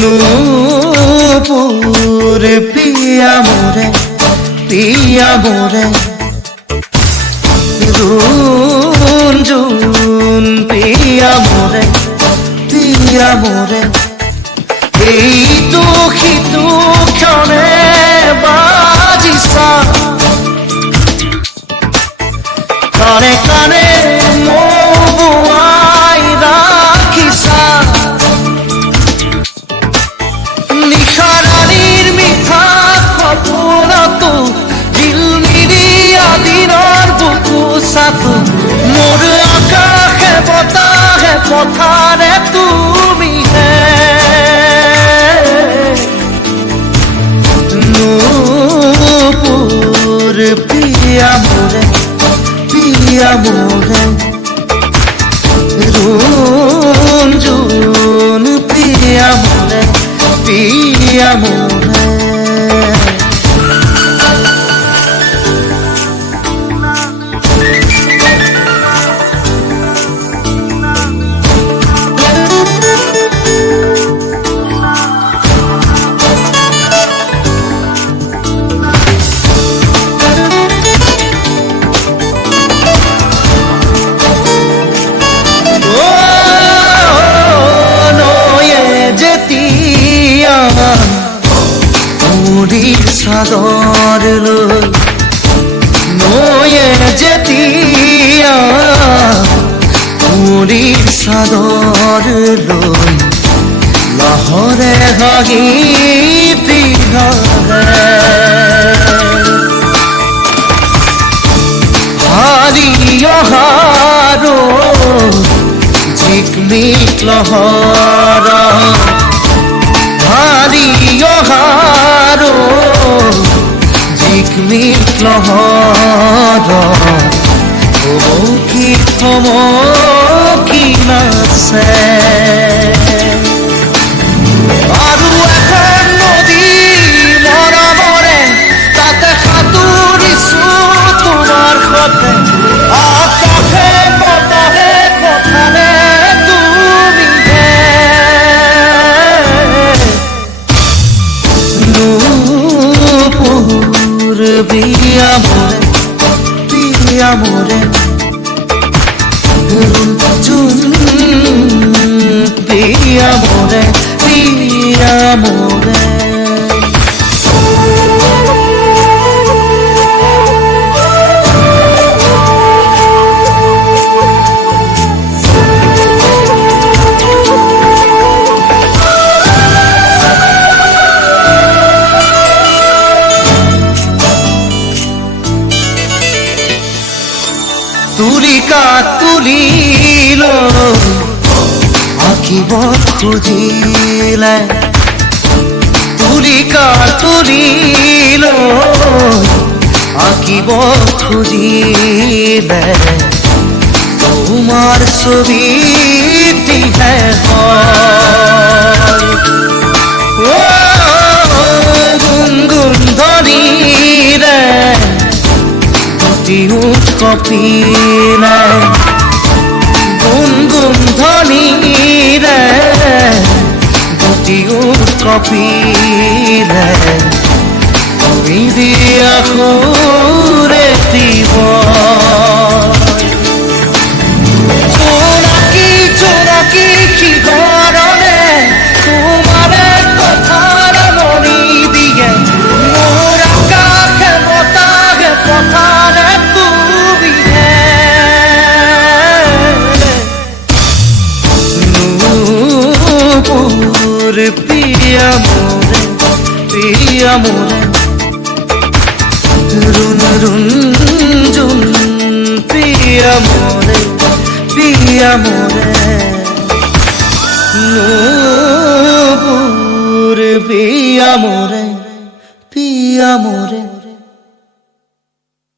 নূপুর পিয়া মোরে রুঞ্জুন পিয়া মোরে এই দুঃখিত ক্ষণে বাজিছা কানে কানে মৌবুয়াই রাখিছা নিশারানির মিঠা সপোনতো ঝিলমিলিয়া দিনৰ বুকু চাতো মোৰ আকাশে বতাহে পথাৰে তুমিহে নূপুর পিয়া মোরে রুঞ্জুন পিয়া মোরে চাদর লৈ নয়ে যেতিয়া মুড়ির চাদর লৈ লাহৰে ভাগি হাৰি অহাৰো ঝিকমিক লহৰা হাৰি অহাৰো ঝিকমিক লহৰা থমকি নাচে আৰু এখন নদী মৰমৰে তাতে সাঁতুৰিছো তোমাৰ সতে আকাশে বতাহে পথাৰে তুমিহে নূপুর পিয়া মোরে রুঞ্জুন পিয়া মোরে তুলিকা তুলিল আঁকিব খুজিলে তুলিকা তুলিল আঁকিব খুজিলে তোমার ছবিটিহে গুনগুন ধরিলে কপিলে গুনগুন ধনিরে দুটিও কপিলে তুমি দিয়া খুরে দিব চোরাকি কি ধরনে তোমারে কথার মনি দিয়ে মোর আকাশে বতাহে পথারে পিয়া মোরে রুঞ্জুন পিয়া মোরে নূপুর পিয়া মোরে